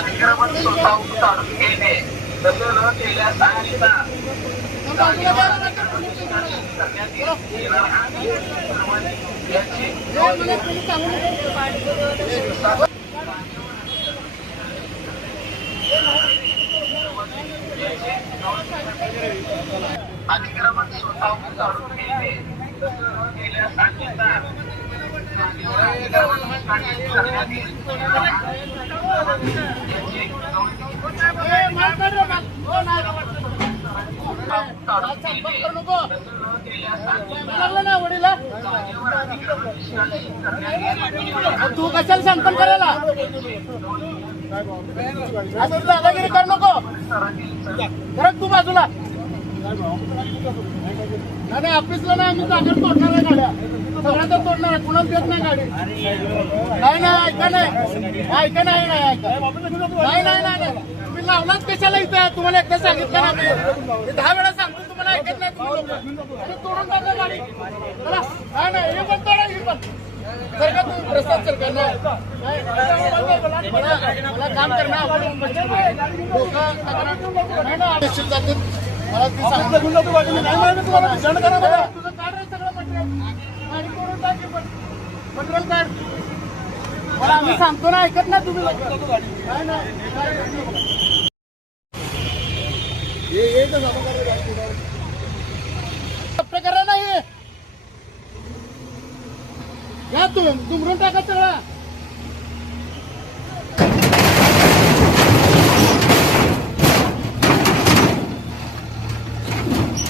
अतिक्रमण स्वतःहून काढून घेणे तसं न केल्यास अतिक्रमण स्वतःहून काढून घेणे तसं न केल्यास तू कशाला संपन्न करायला असं दादागिरी कर नको खरंच तू बाजूला नाही ऑफिसला नाही आम्ही जागा तोडणार आहे गाड्या सगळ्या तर तोडणार आहे कुणाला देत नाही गाडी नाही नाही ऐका नाही ऐका नाही नाही ऐका नाही नाही नाही तुम्ही लावलाच कशाला इथं तुम्हाला एकदा सांगितलं ना मी 10 वेळा सांगतो तुम्हाला ऐकत नाही तुम्ही लोक आणि तोडून टाका गाडी चला नाही नाही हे पण तोडा हे पण सरकार तुम्ही प्रस्ताव सरकार मला काम करणं नाही ना अपेक्षित जाते मला ती सांगितलं नाही तुम्हाला विचार करा मला तुझं कार्ड आहे सगळं मटेरियल आणि करून टाकी पण मटेरियल कार्ड मला आम्ही सांगतो ना ऐकत नाही तुम्ही नाही नाही करा नाही या तुमरून टाका सगळं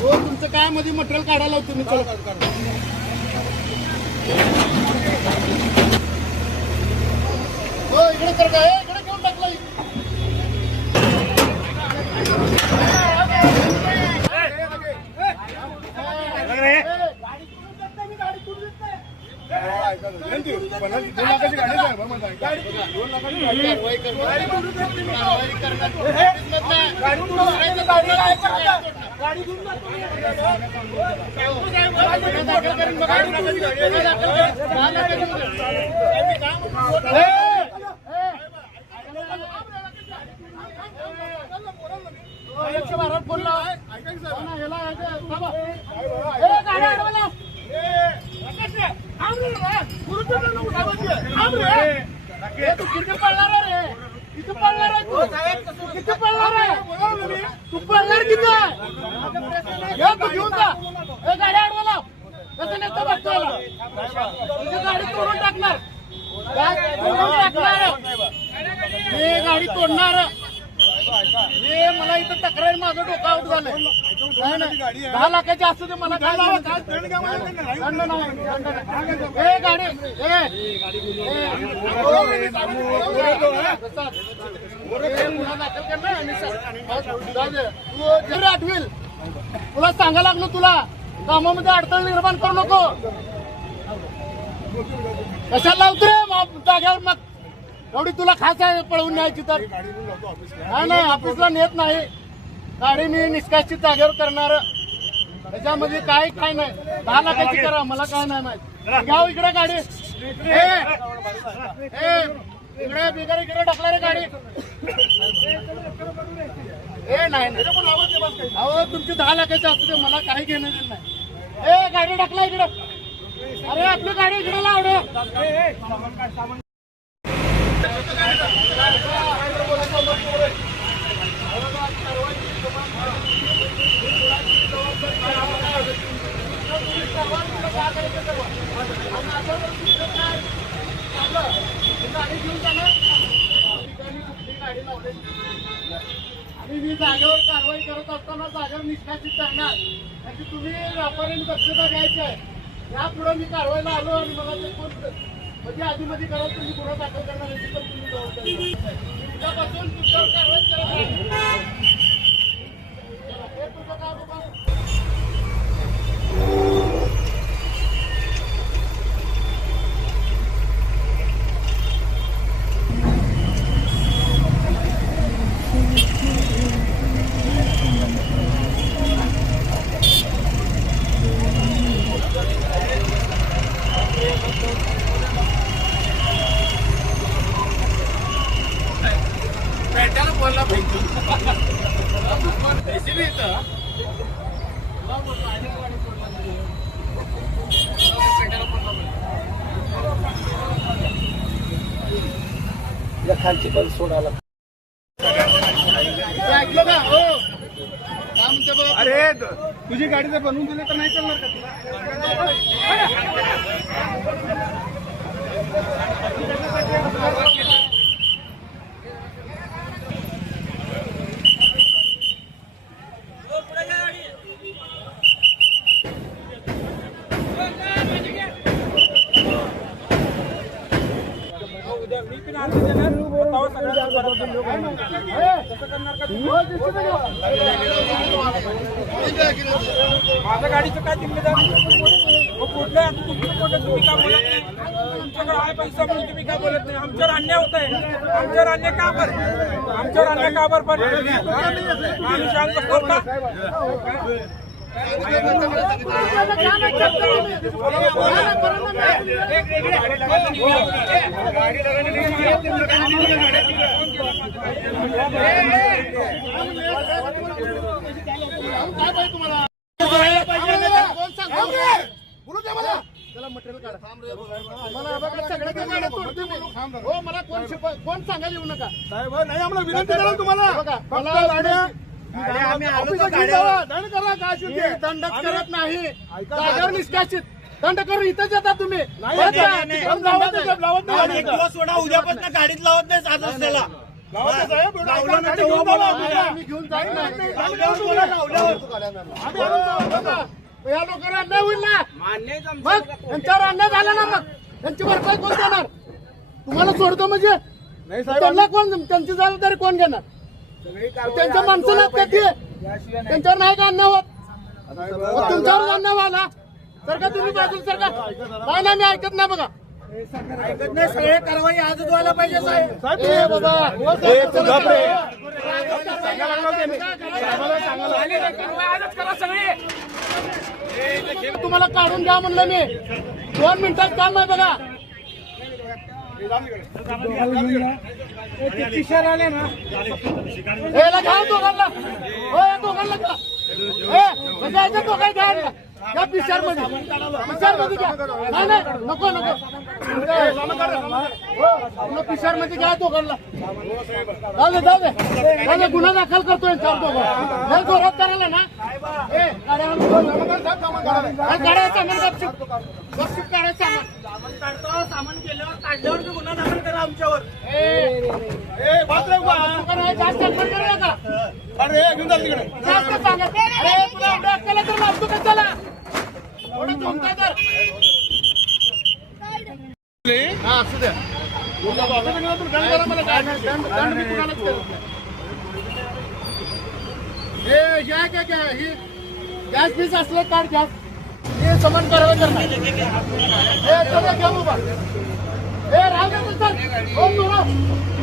हो तुमचं काय मध्ये मटेरियल काढायला होतं तुम्ही चला हो इकडे तर काय इकडे घेऊन टाकलं किती पडणार रे किती पडणार आहे तू किती पडणार आहे तू पडणार किती तू घेऊन जा हे गाडी अडवला कसं नेतो बघतो तुझी गाडी तोडून टाकणार तोडून टाकणार मी गाडी तोडणार हे मला इथं तक्रार माझं डोकं आउट झालंय. नाही नाही 10 लाखाची असू दे मला काय दंड नाही, दंड नाही. ए गाडी गुन्हा दाखल करणार आणि तू आठवील तुला सांगायला लागलो तुला कामामध्ये अडचण निर्माण करू नको. कशाला लावतो रे जाग्यावर मग एवढी तुला खास आहे पळवून न्यायची तर. नाही नाही ऑफिसला नेत नाही गाडी मी निष्कासित जागेवर करणार. त्याच्यामध्ये काय काय नाही 10 लाखाची करा मला काय नाही माहिती. घ्याव इकडे गाडी इकडे बिगर इकडे टाकला रे गाडी. नाही अहो तुमची 10 लाखाची असू दे मला काही घेणं नाही. गाडी टाकला इकडे. अरे आपली गाडी इकडे लाव रे. आणि मी जागेवर कारवाई करत असताना जागेवर निष्कासित करणार त्याची तुम्ही व्यापाऱ्यांनी दक्षता घ्यायची आहे. यापुढे मी कारवाईला आलो आणि मला ते कोण म्हणजे आधीमध्ये करत तुम्ही गुन्हा दाखल करणार याची पण तुम्ही जबाबदारी उद्यापासून तुमच्यावर कारवाई करत हे तुझं काय बाबा. बोलला खालची पण सोडायला ऐकलं का हो काय म्हणते बघा. अरे तुझी गाडी जर बनवून दिली तर नाही चालणार का? माझ्या गाडीचं काय जिम्मेदारी कुठलं आता तुमचं कुठं तुम्ही का बोलत नाही. तुमच्याकडे आहे पैसा म्हणून तुम्ही काय बोलत नाही. आमच्यावर अन्याय होत आहे. आमच्यावर अन्याय का बरं आमच्यावर अन्याय का बरं पण आम्ही शांत बसतो का. त्याला मटेरियल काढा मला सगळ्या गाड्या तोडते हो. मला कोण सांगायला येऊ नका साहेब नाही आम्हाला विनंती करा तुम्हाला बघा दंडच करत नाही जागेवर निष्कासित दंड करून इथंच येतात तुम्ही. उद्यापासून गाडीत लावत नाही आज रस्त्याला मी घेऊन जाईल या लोकांना अन्याय होईल ना. मग त्यांच्यावर अन्याय झाला ना मग त्यांची भरपाई कोण देणार. तुम्हाला सोडतो म्हणजे त्यांना कोण त्यांची जबाबदारी कोण घेणार. त्यांच्या माणसं नाहीत का ते त्यांच्यावर नाही का अन्याय होत. तुमच्यावर अन्याय व्हायला सर का तुम्ही बाजूला सर का नाही ना मी ऐकत नाही बघा. ऐकत नाही सगळे कारवाई आजच व्हायला पाहिजे साहेब. बाबा तुम्हाला काढून द्या म्हणलं मी 2 मिनिटात काम आहे बघा. आले ना याला घ्या दोघांना हो या दोघांना घ्या दोघांना घ्या या पिशर मध्ये घ्या. नाही नाही नको नको पिशर मध्ये घ्या दोघांना. जाऊ दे गुन्हा दाखल करतोय चार दोघं जोरात करायला ना. गाड्या सामान गपचूप काढायचं सामान सामान केल्यावर काढल्यावर गुन्हा दाखल करा आमच्यावर. ए बाथरूम बा. जास्त अडचण करू नका. अरे घेऊन जा तिकडे. जास्त सांगा. अरे तुला एवढं अक्कल तर लावतो कशाला? एवढं तुमचं तर. हा, असू द्या. दंड मी कुणालाच करत नाही. हे काय ही गॅस बीस असलं काढ गॅस. हे समान कारवाई करणार. हे चला घ्या उभा. हे राहू दे तर चल. हो तू राह.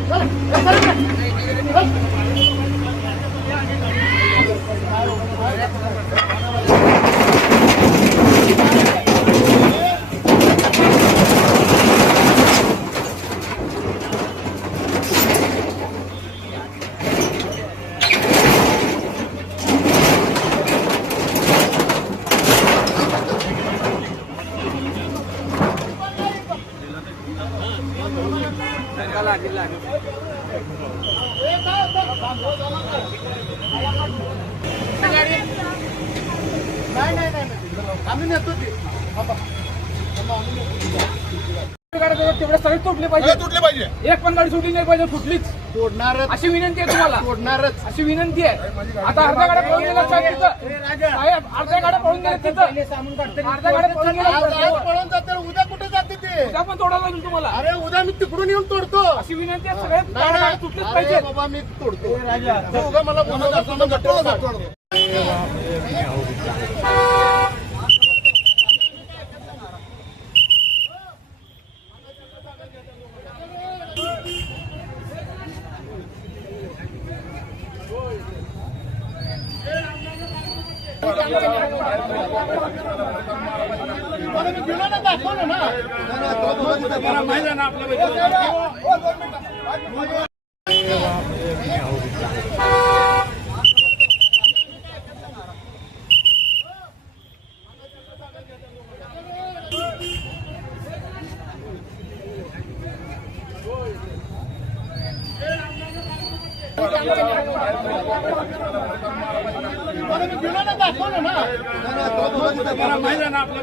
चल. हे चल इकडे. चल. नाही. आम्ही नेतो ती. तेवढे सगळे तुटले पाहिजे. तुटले पाहिजे. एक पण गाडी सुटली नाही पाहिजे, फुटलीच. तोडणारच. अशी विनंती आहे तुम्हाला. तोडणारच. अशी विनंती आहे. आता अर्ध्या गाड्या पळून गेल्या साहेब तिथं. साहेब अर्ध्या गाड्या पळून गेल्या तिथं. अर्ध्या गाड्या पळून आज गेल्या. पळून जाते उद्या कुठे जाते ते? उद्या पण तोडायला लागेल तुम्हाला. अरे उद्या मी तिकडून येऊन तोडतो. अशी विनंती आहे सगळे नाही, गाड्या नाही. तुटलीच अरे पाहिजे. बाबा मी तोडतो. तू उगा मला बोलत असतो ना, तोडतो. मला मी दिलं ना, दाखवलं ना. माहिती आहे ना आपलं. मला मी दिलं ना, दाखवलं ना. माहिती आहे ना आपलं.